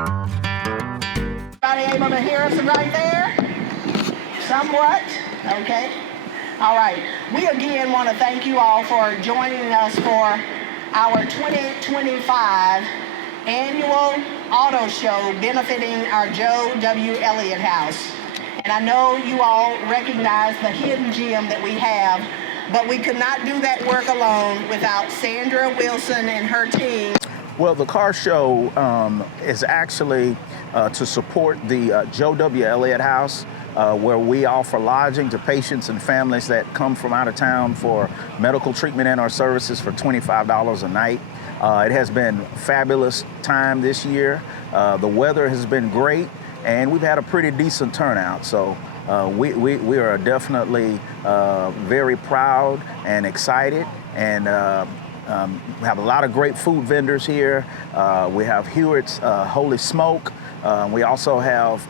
Everybody able to hear us right there? Somewhat? Okay. All right. We again want to thank you all for joining us for our 2025 annual auto show benefiting our Joe W. Elliott House. And I know you all recognize the hidden gem that we have, but we could not do that work alone without Sandra Wilson and her team. Well, the car show is actually to support the Joe W. Elliott House, where we offer lodging to patients and families that come from out of town for medical treatment and our services for $25 a night. It has been a fabulous time this year. The weather has been great, and we've had a pretty decent turnout. So we are definitely very proud and excited, and we have a lot of great food vendors here. We have Hewitt's Holy Smoke. We also have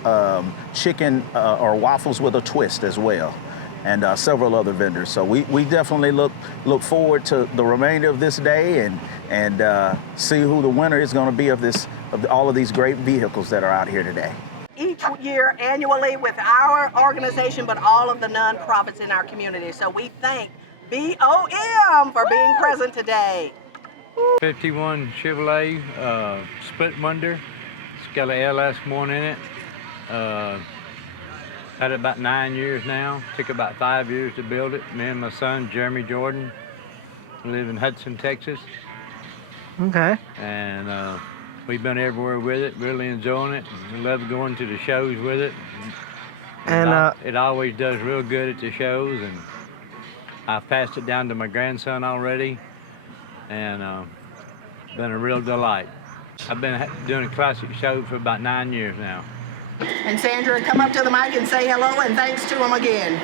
chicken or waffles with a twist as well, and several other vendors. So we definitely look forward to the remainder of this day and see who the winner is going to be of all of these great vehicles that are out here today. Each year annually with our organization, but all of the nonprofits in our community. So we thank BOM for being present today. 51 Chevrolet split Wonder. It's got a LS1 in it. Had it about 9 years now. Took about 5 years to build it. Me and my son, Jeremy Jordan, live in Hudson, Texas. Okay. And we've been everywhere with it, really enjoying it. We love going to the shows with it. And it always does real good at the shows, and I've passed it down to my grandson already, and been a real delight. I've been doing a classic show for about 9 years now. And Sandra, come up to the mic and say hello, and thanks to them again.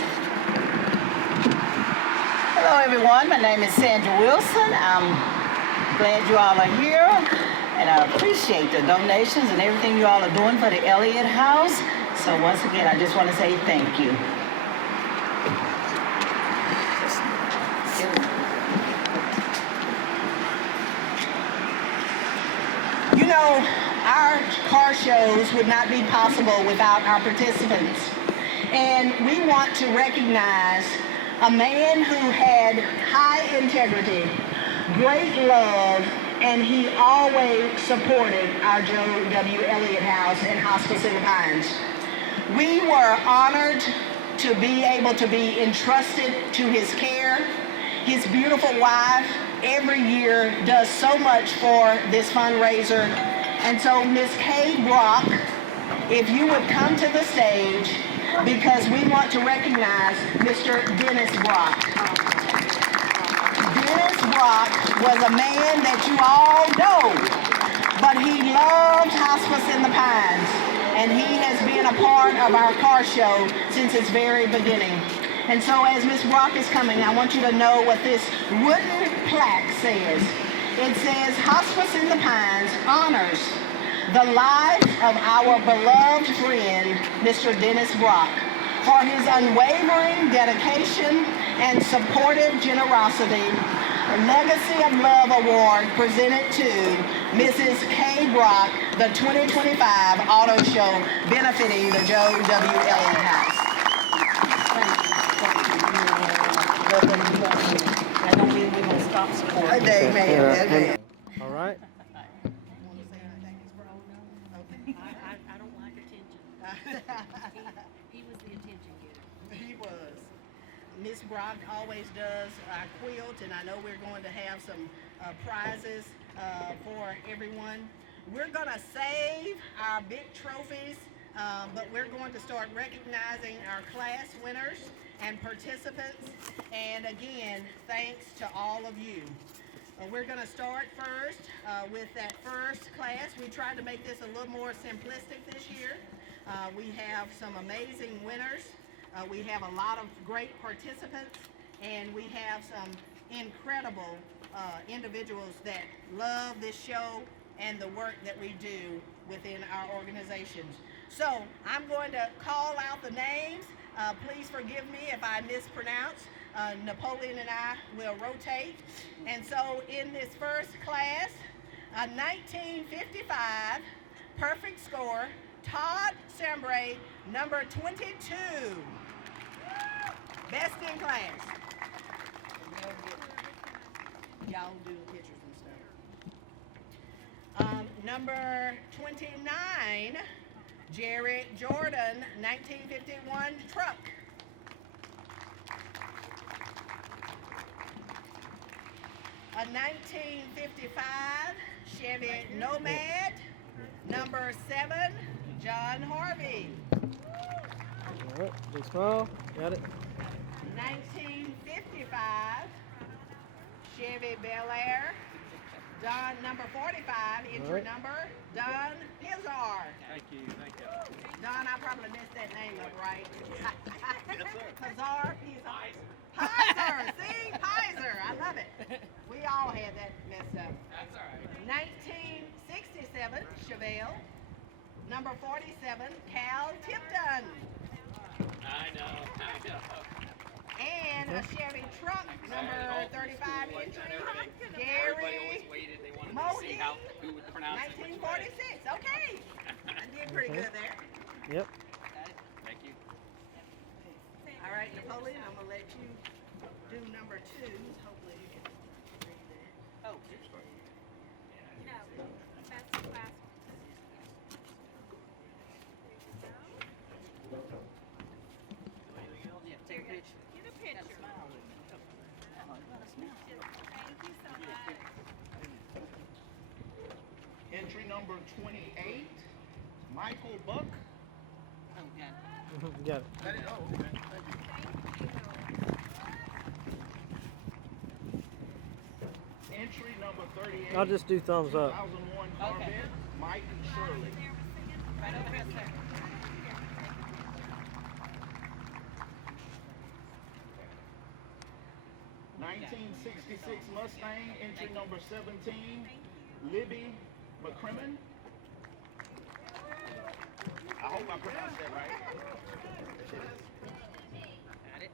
Hello everyone, my name is Sandra Wilson. I'm glad you all are here, and I appreciate the donations and everything you all are doing for the Elliott House. So once again, I just want to say thank you. You know, our car shows would not be possible without our participants. And we want to recognize a man who had high integrity, great love, and he always supported our Joe W. Elliott House and Hospice in the Pines. We were honored to be able to be entrusted to his care. His beautiful wife every year does so much for this fundraiser. And so Miss Kay Brock, if you would come to the stage, because we want to recognize Mr. Dennis Brock. Dennis Brock was a man that you all know, but he loved Hospice in the Pines, and he has been a part of our car show since its very beginning. And so as Miss Brock is coming, I want you to know what this wooden plaque says. It says, Hospice in the Pines honors the life of our beloved friend, Mr. Dennis Brock, for his unwavering dedication and supportive generosity. A Legacy of Love Award presented to Mrs. Kay Brock, the 2025 Auto Show benefiting the Joe W. Elliott House. I don't mean we're going to stop supporting. Amen. all right. I don't like attention. He was the attention getter. He was. Miss Brock always does our quilt, and I know we're going to have some prizes for everyone. We're going to save our big trophies, but we're going to start recognizing our class winners and participants. And again, thanks to all of you. We're going to start first with that first class. We tried to make this a little more simplistic this year. We have some amazing winners. We have a lot of great participants, and we have some incredible individuals that love this show and the work that we do within our organizations. So I'm going to call out the names. Please forgive me if I mispronounce. Napoleon and I will rotate. And so in this first class, a 1955 perfect perfect score, Todd Sambray, number 22. Best in class. Y'all do pictures and stuff. Number 29, Jared Jordan, 1951 truck. A 1955 Chevy Nomad, number 7, John Harvey. All right. Big smile. Got it. 1955 Chevy Bel Air, Don number 45, entry Alright. number, Don Pizar. Thank you. Don, I probably messed that name up, right? Pizar, Pizer, see? Pizer, I love it. We all had that messed up. That's all right. 1967 Chevelle, number 47, Cal Tipton. I know. And a Chevy truck, number 35 entry, Gary Waited. They wanted to Mohi, see who would pronounce it. 1946. Okay, I did pretty good there. Yep. Thank you. All right, Napoleon, I'm gonna let you do number 2. Hopefully you can read that. Oh, No, that's the last one. yeah, take a picture. Get a picture. Thank you so much. Entry number 28, Michael Buck. Oh, got it. Got it. Thank you. Entry number 38, I'll just do thumbs up. 2001 Corvette, Mike Shirley. Right over there, sir. 1966 Mustang, entry number 17, Libby McCrimmon. I hope I pronounced that right. Got it.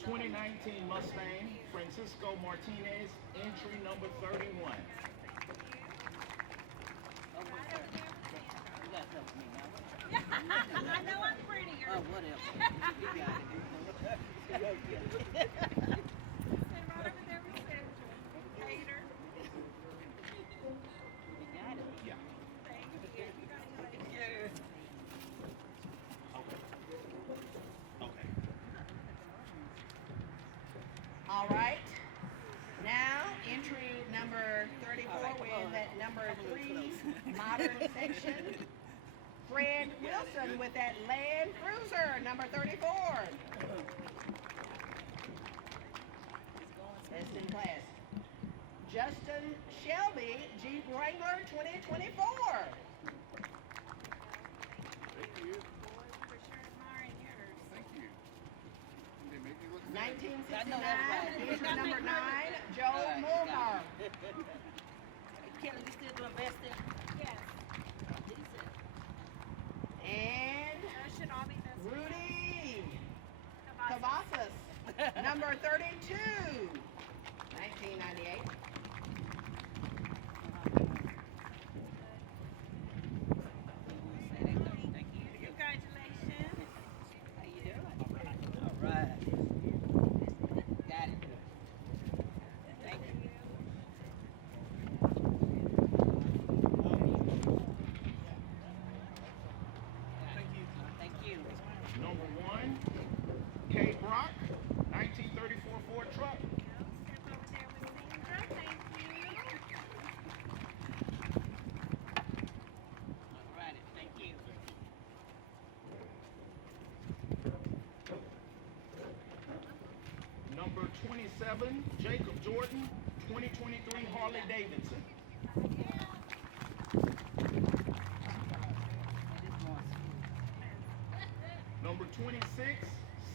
2019 Mustang, Francisco Martinez, entry number 31. Oh, what's that? You gotta help me now. I know I'm prettier. Oh, whatever. You got it. Stay right over there with Sandra. Hater. You got it. Yeah. Thank you. Congratulations. Okay. All right. Now, entry number 34, we're in that number 3 modern section. Fred Wilson with that Land Cruiser, number 34. Best in class. Justin Shelby, Jeep Wrangler 2024. For sure admiring yours. 1969, entry number 9, Joe Mulnar. Kelly, you still doing best in? Yes. Decent. And Those should all be best. Rudy Cavazos. Cavazos, number 32, 1998. Thank you. Congratulations. How you doing? All right. Got it. Thank you. Thank you. Number 1, K. Brock, 1934 Ford truck. Step over there with Sandra. Thank you. All right. Thank you. Number 27, Jacob Jordan, 2023 Harley Davidson. Number 26,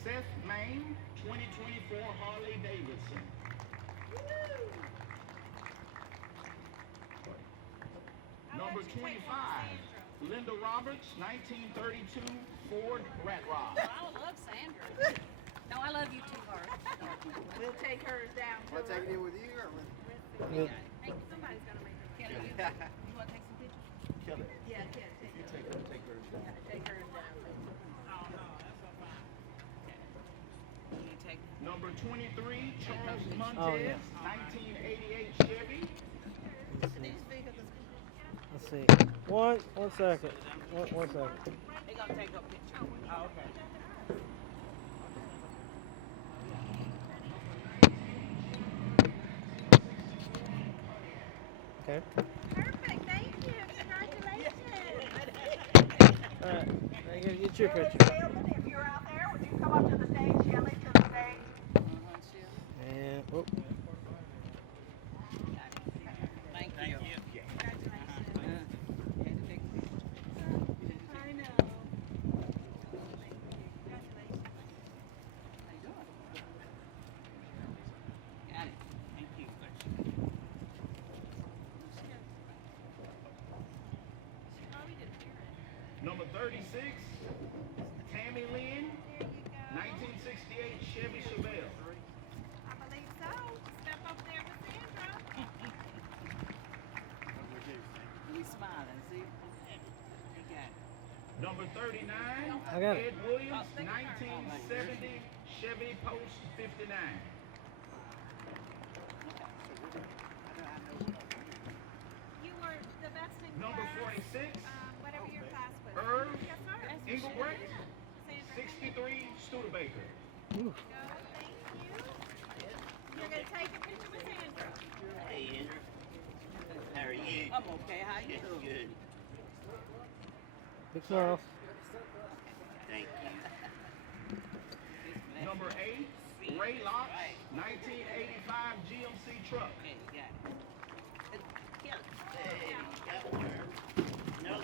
Seth Main, 2024 Harley Davidson. Number 25, Linda Roberts, 1932 Ford Rat Rod. I love Sandra. No, I love you too, Hart. We'll take hers down to her. it with you or with? Yep. Hey, somebody's gonna make her. Kelly, you want to take some pictures? Kill it. Yeah, 23, Charles Montez, Oh, yeah. 1988 Chevy. Let's see. One second. One second. They gonna take a picture. Oh, okay. Okay. Perfect, thank you, congratulations. All right. Now you gotta get your picture. If you're out there, would you come up to the stage, Shelley, to the stage? And oh, Thank you. I know. Got it. Thank you. Number 36, Tammy Lynn, 1968 Chevy Chevelle. I believe so. Step up there with Sandra. We smiling, see? You got it. Number 39, I got it. Ed Williams, 1970 Chevy Post 59. You were the best in Number class. 46, Whatever your class was. Irv Yes, sir. Engelbrecht, Sandra. 63 Studebaker. Go, thank you. You're gonna take a picture with Sandra. Hey, Andrew. How are you? I'm okay. How you doing? Good. big smiles. Thank you. Number 8, Ray Locke, 1985 GMC truck. Okay, you got it. Hey, got one. No.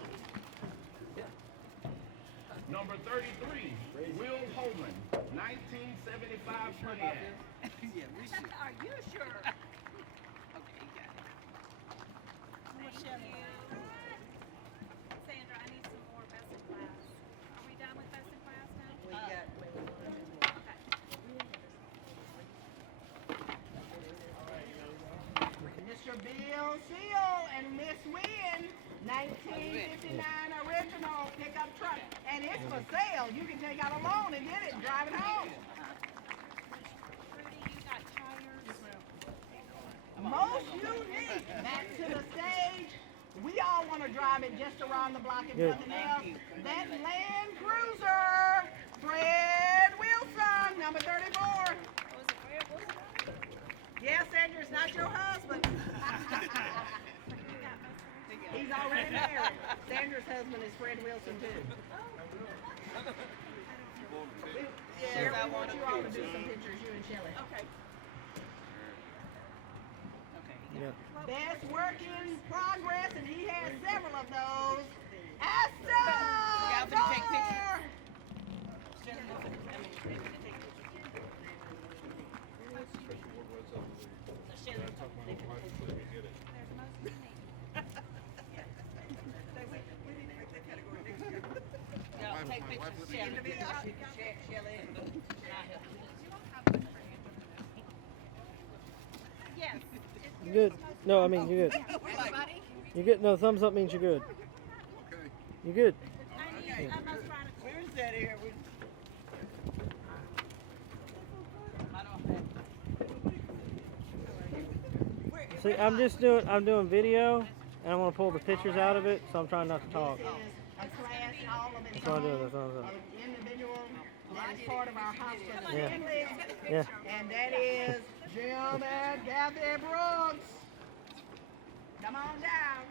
Number 33, Will Holman, 1975 Pontiac. Yeah, we should. Are you sure? Okay, you got it. Thank you. Sandra, I need some more best in class. Are we done with best in class now? We got. Okay. Mr. Bill Seal and Miss Wynn, 1959 original pickup truck. And it's for sale. You can take out a loan and get it and drive it home. Rudy, you got tires. Most unique, back to the stage. We all want to drive it just around the block if Good. nothing else. That Land Cruiser, Fred Wilson, number 34. Was it Fred Wilson? Yes, Sandra, it's not your husband. He's already married. Sandra's husband is Fred Wilson too. Yes, I want you all to do some pictures, you and Shelley. Okay. Okay. Yeah. Best work in progress, and he has several of those. Astor! Y'all finna take pictures? Y'all take pictures, Shelley. Yes. You good? No, I mean you're good. Everybody? You're good. No, thumbs up means you're good. You're good. I need utmost radical. Where's that here? I don't have. See, I'm doing video, and I want to pull the pictures out of it, so I'm trying not to talk. This is a class all of its That's what I do. own, That's what I'm an individual that is part of our hospital Yeah. family, Yeah. and that is Jim and Kathy Brooks. Come on down.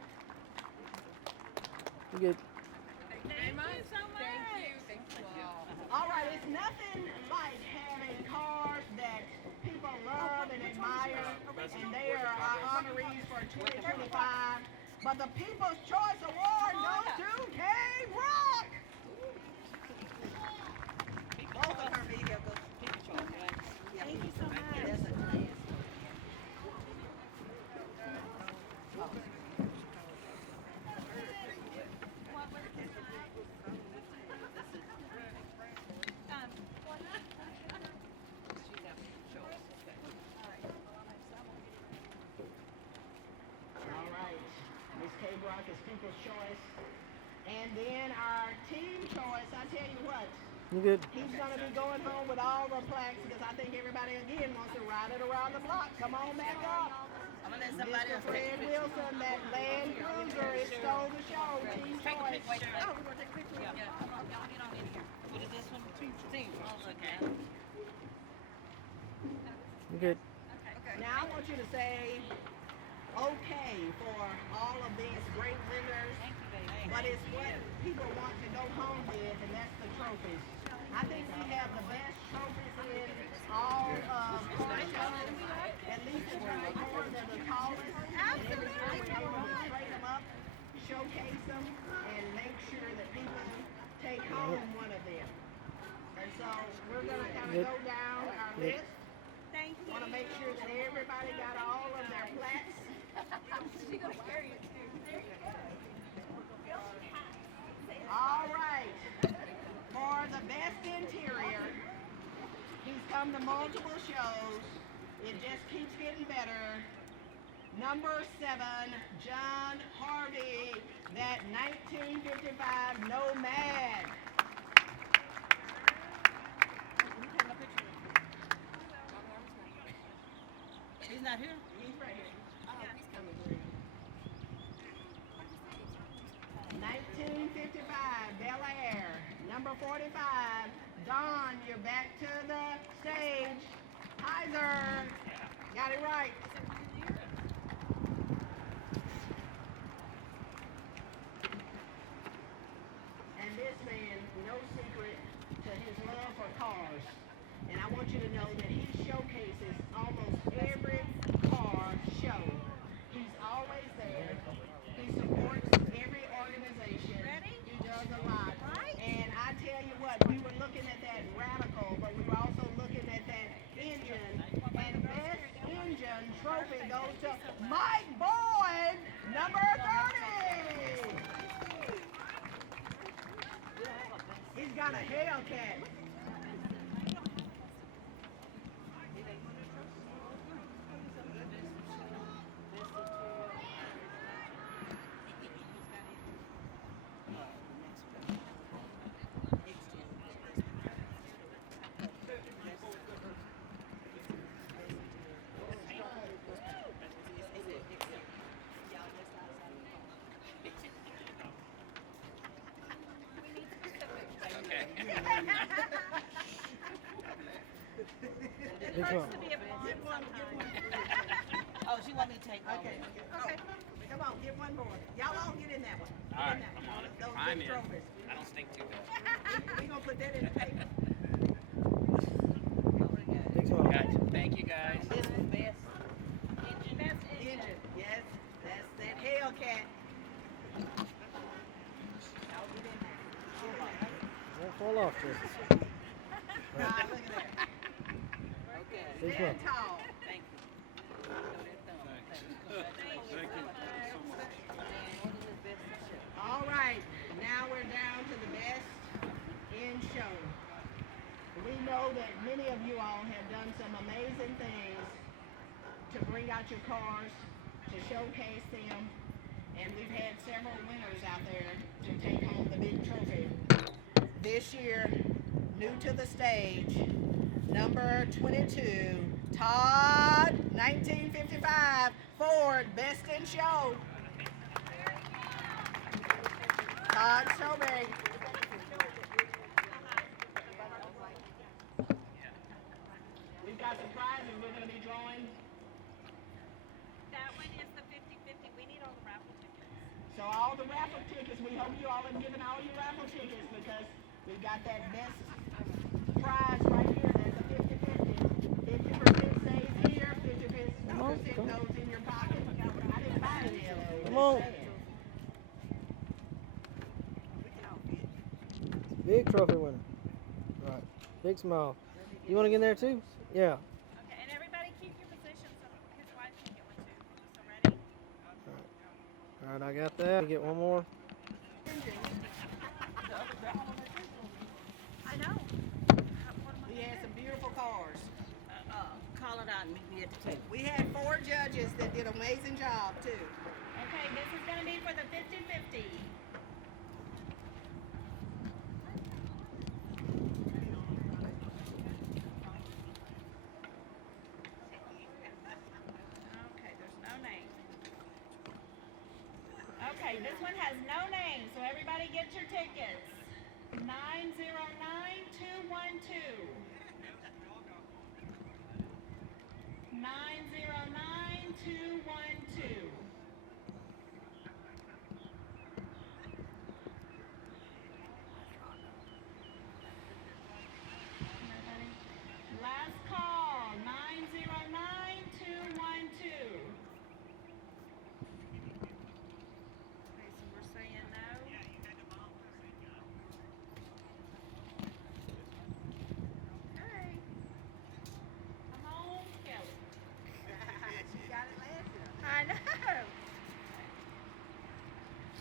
You good? Thank you so much. Thank you. All right, it's nothing like having cars that people love and admire, and they are our honorees for 2025. But the People's Choice Award goes to K-Rock. Both of her videos go picture choice, right? Thank you so much. What was the All right, Miss K-Rock is People's Choice. And then our team choice, I tell you what, You good? He's gonna be going home with all the plaques because I think everybody again wants to ride it around the block. Come on back up. I'm gonna let somebody Mr. else take Fred a picture. Wilson, that Land Cruiser, it stole the show. Team Take a choice. picture. Oh, we're gonna take a picture. Yeah. Y'all get on in here. What is this one? Team. Oh, okay. You good? Now I want you to say okay for all of these great winners, but it's what people want to go home with, and that's the trophies. I think we have the best trophies in all of car shows, at least in terms of cars, they're the tallest. And every year we're able to straighten them up, showcase them, and make sure that people take home one of them. And so we're gonna kind of go down our list. Thank you. Want to make sure that everybody got all of their plaques. She's gonna carry it too. All right. For the best interior, he's come to multiple shows. It just keeps getting better. Number 7, John Harvey, that 1955 Nomad. He's not here? He's right here. 1955 Bel Air. Number 45, Don, you're back to the stage. Heiser, got it right. And this man, no secret to his love for cars. And I want you to know that he showcases almost every car show. He's always there. He supports every organization. He does a lot. And I tell you what, we were looking at that Radical, but we were also looking at that engine. And best engine trophy goes to Mike Boyd, number 30. He's got a Hellcat. Big one. Oh, she want me to take one. Okay. Come on, get one more. Y'all all get in that one. All right, I'm on it. Those I'm big in. trophies. I don't stink too bad. We gonna put that in the paper. Big one. Guys, thank you guys. This is best. Engine, yes, that's that Hellcat. Don't fall off, Chris. God, look at that. Big Stand one. tall. Thank you. All right, now we're down to the best in show. We know that many of you all have done some amazing things to bring out your cars, to showcase them, and we've had several winners out there to take home the big trophy. This year, new to the stage, number 22, Todd, 1955 Ford Best in Show. Todd Sobey. We've got some prizes we're going to be drawing. That one is the 50-50. We need all the raffle tickets. So all the raffle tickets, we hope you all have given all your raffle tickets because we've got that best prize right here. That's a 50-50. 50% stays here, 50% goes in your pocket. I didn't buy any of those. Come on. Big trophy winner. Right. Big smile. You want to get in there too? Yeah. Okay, and everybody keep your position so his wife can get one too. So ready? All right, I got that. Get one more. I know. We had some beautiful cars. Call it out and meet me at the table. We had 4 judges that did an amazing job too. Okay, this is going to be for the 50-50. Okay, this one has no name, so everybody get your tickets. 909212. 909212. Last call, 909212. Okay, so we're saying no. Okay. Come on, Kelly. She got it last year. I know.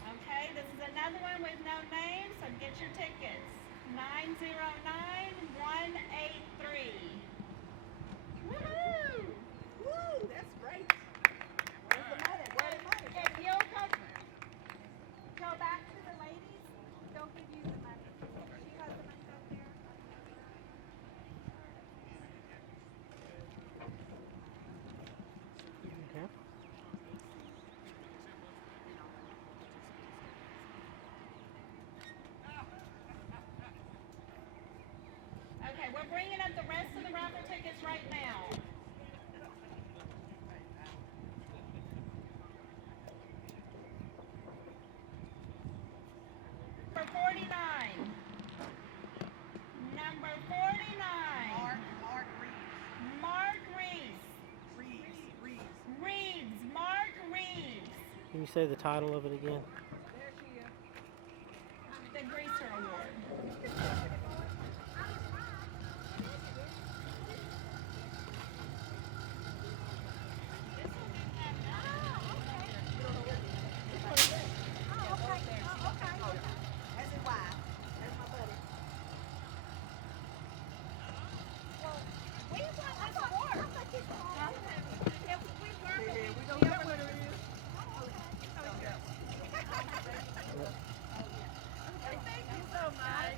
Okay, this is another one with no name, so get your tickets. 909183. Woohoo! Woo, that's great. Where's the money? Where's the money? If you'll go back to the ladies, they'll give you the money. She has the money up there. Okay. Okay, we're bringing up the rest of the raffle tickets right now. Number 49. Number 49. Mark Reeves. Mark Reeves. Reeves. Reeves. Mark Reeves. Can you say the title of it again? There she is. The Greaser Award. That's his wife. That's my buddy. Yeah, we don't know what it is. Thank you so much.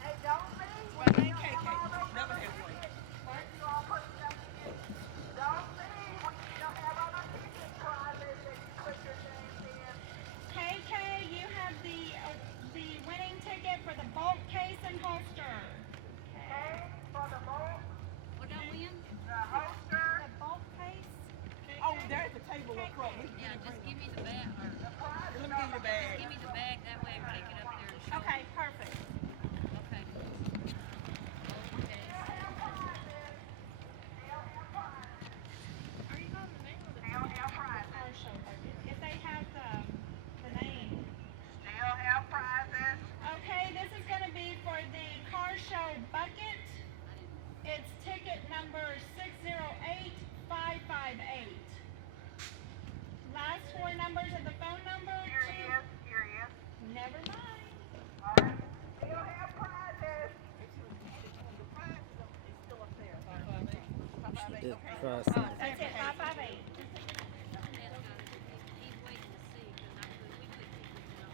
Hey, don't leave. Well, ain't KK. Never had one. KK, you have the winning ticket for the bulk case and holster. What do I win? The bulk case. Oh, they're at the table up front. Yeah, just give me the bag. Or Let me give you the bag. give me the bag. That way I can take it up there and show. Okay, perfect. Okay. Are you going the name of the Car show bucket. If they have the name. Okay, this is going to be for the car show bucket. It's ticket number 608558. Last four numbers of the phone number. Never mind. Did try something. That's it, 558. He's waiting to see because we put tickets in on.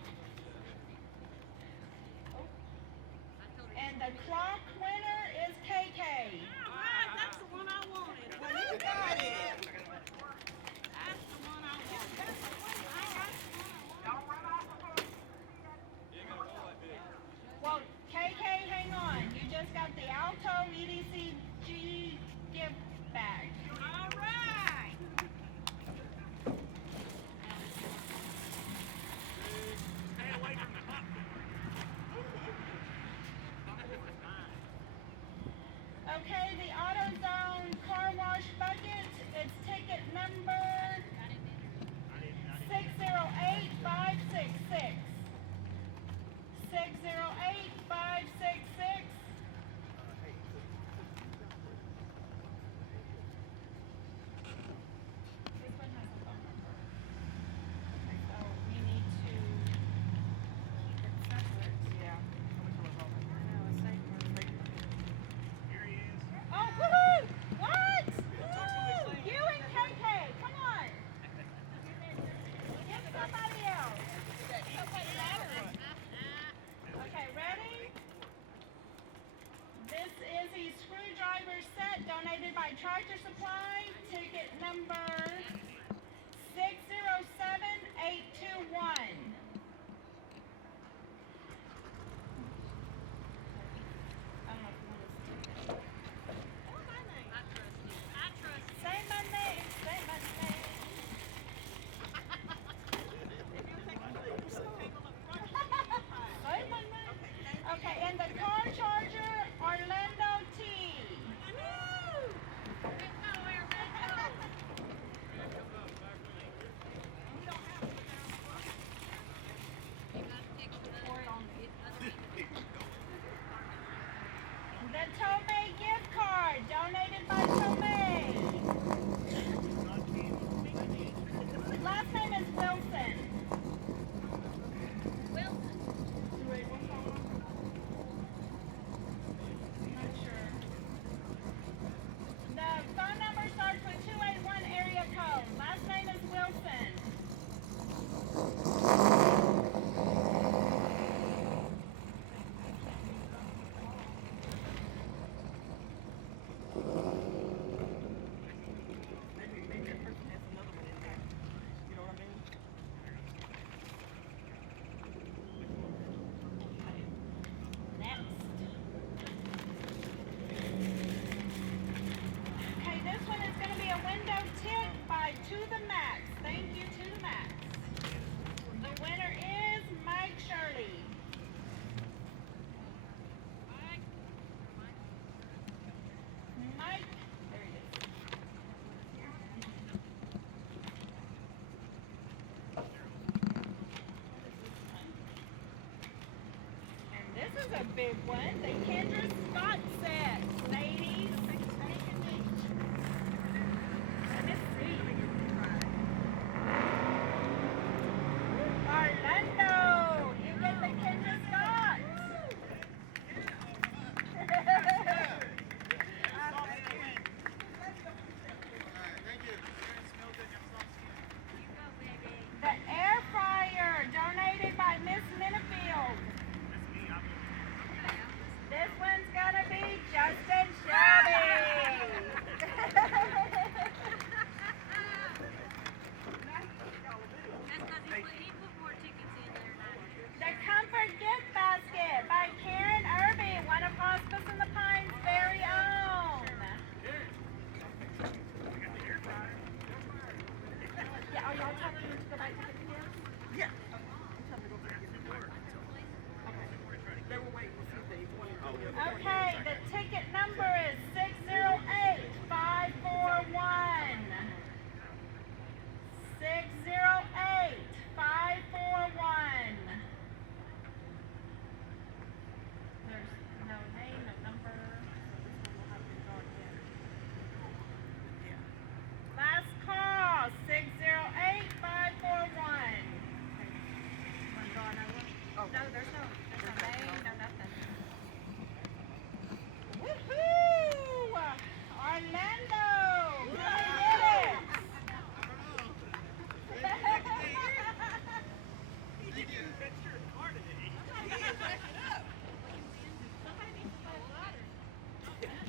I told her. And the clock winner is KK. Alright, that's the one I wanted. Well, you got it. That's the one I wanted. I got the one I wanted. Well, KK, hang on. You just got the Alto EDCG gift bag. Alright. Okay, the AutoZone car wash bucket. It's ticket number 608566. 608566. This one has a phone number. Okay, so we need to keep it separate. Yeah. I know, a safe word. Oh, a big one. The Kendra Scott set, ladies. Let's see. Orlando, you get the Kendra Scott. The air fryer donated by Miss Minifield. This one's gonna be Justin Shelby. The Comfort Gift Basket by Karen Irby, one of Hospice in the Pines' very own. Yeah, are y'all talking to go back to the kids? Yeah. Okay, the ticket number is 608-541. 608-541. There's no name, no number. So this one will have to go again. Last call, 608-541. No, there's no name, no nothing. Woohoo! Orlando! We did it!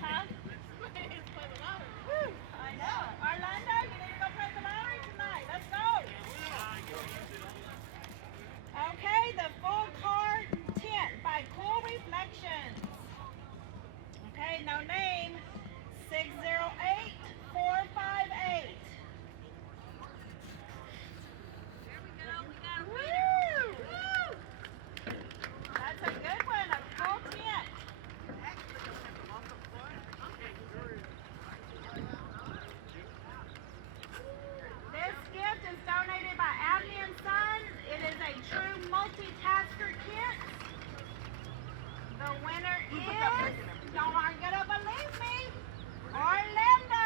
Huh? Woo, I know. Orlando, you need to go play the lottery tonight. Let's go. Okay, the full card tent by Cool Reflections. Okay, no name. 608-458. Woo! That's a good one, a full tent. This gift is donated by Abney and Son. It is a true multitasker kit. The winner is, y'all aren't gonna believe me, Orlando.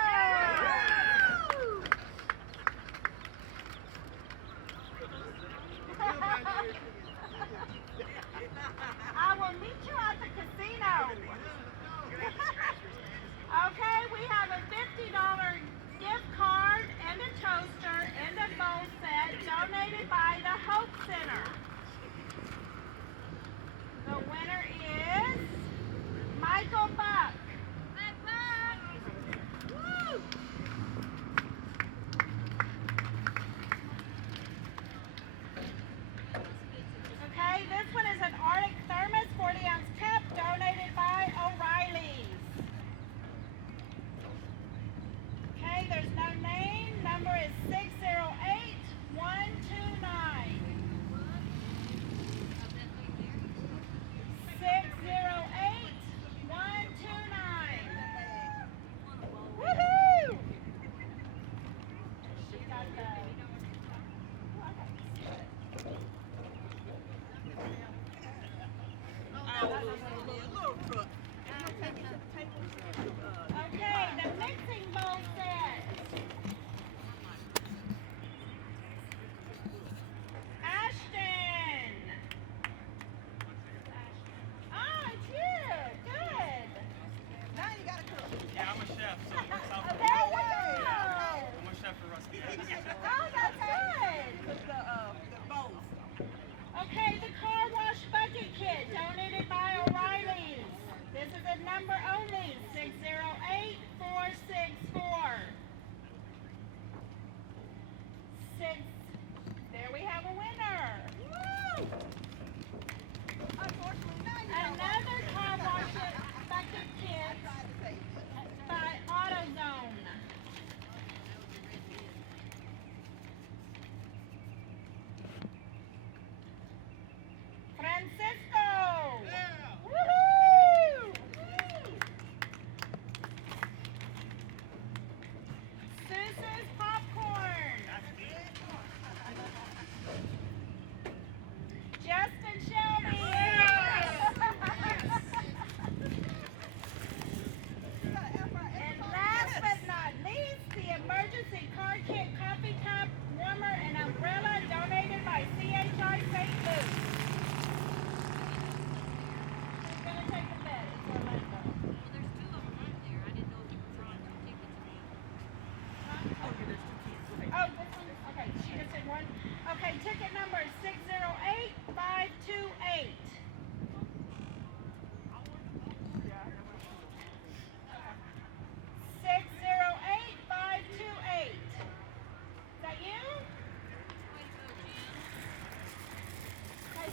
I will meet you at the casino. Okay, we have a $50 gift card and a toaster and a bowl set donated by the Hope Center. The winner is Michael Buck. Woo! Okay, this one is an Arctic Thermos 40-ounce cup donated by O'Reilly's. Okay, there's no name. Number is 608-129.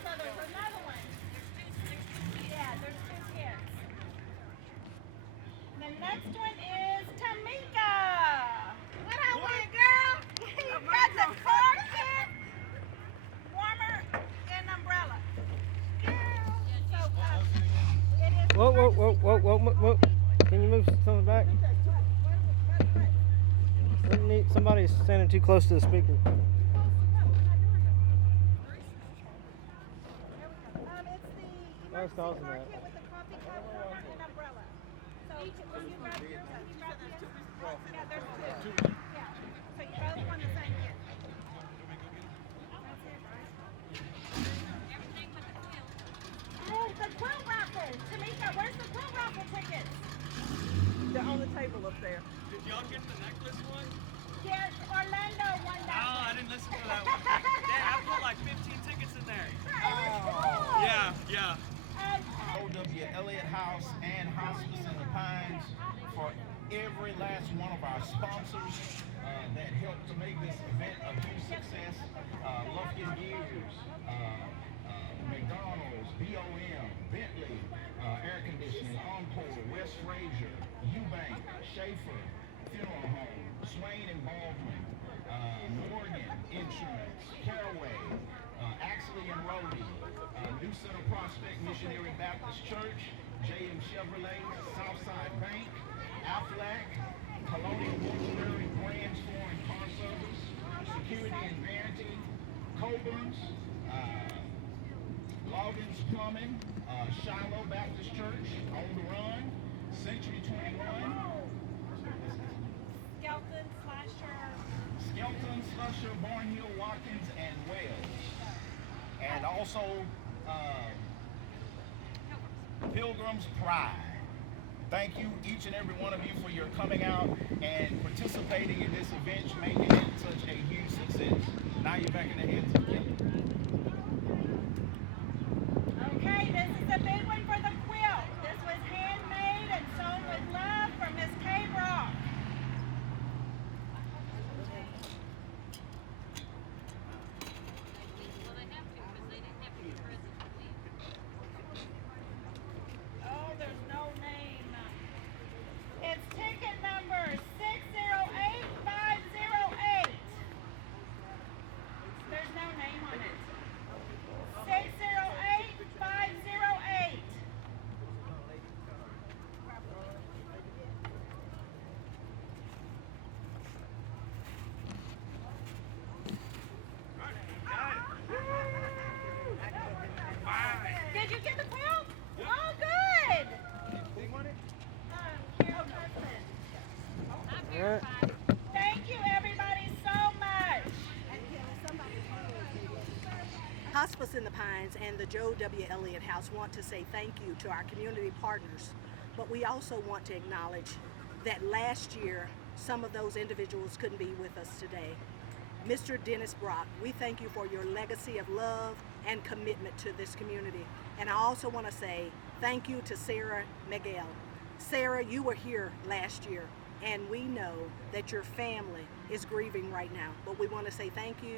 so there's another one. Yeah, there's 2 kids. The next one is Tamika. What I want, girl? You got the car kit, warmer, and umbrella. Girl. So, it is Whoa. Can you move something back? Somebody's standing too close to the speaker. It's the What's causing car that? kit with the coffee cup, warmer, and umbrella. So, when you grab yours, you grab this. Yeah, there's 2. Yeah. So, you both want the same kit. Oh, the quilt raffle. Tamika, where's the quilt raffle tickets? They're on the table up there. Did y'all get the necklace one? Yes, Orlando won that Oh, I one. didn't listen to that one. Dang, I put like 15 tickets in there. It was cool. Yeah. O.W. Elliott House and Hospice in the Pines, for every last one of our sponsors that helped to make this event a huge success. Lufkin Gears, McDonald's, BOM, Bentley, Air Conditioning, Encore, West Fraser, Eubank, Schaefer, Funeral Home, Swain and Baldwin, Morgan Insurance, Caraway, Axley and Rhodey, New Center Prospect Missionary Baptist Church, JM Chevrolet, Southside Bank, Aflac, Colonial Mortuary, Brands Foreign Car Service, Security and Guarantee, Coburn's, Loggins Plumbing, Shiloh Baptist Church, On the Run, Century 21, Skelton, Slusher, Barnhill, Watkins, and Wells. And also Pilgrim's Pride. Thank you, each and every one of you, for your coming out and participating in this event, making it such a huge success. Now you're back in the hands of Kelly. Okay, this is a big one for the quilt. This was handmade and sewn with love from Miss Kay Brock. Oh, there's no name. It's ticket number 608508. There's no name on it. 608508. Did you get the quilt? Oh, good. Carol Hudson. Alright. Thank you, everybody, so much. Hospice in the Pines and the Joe W. Elliott House want to say thank you to our community partners, but we also want to acknowledge that last year some of those individuals couldn't be with us today. Mr. Dennis Brock, we thank you for your legacy of love and commitment to this community. And I also want to say thank you to Sarah Miguel. Sarah, you were here last year, and we know that your family is grieving right now, but we want to say thank you.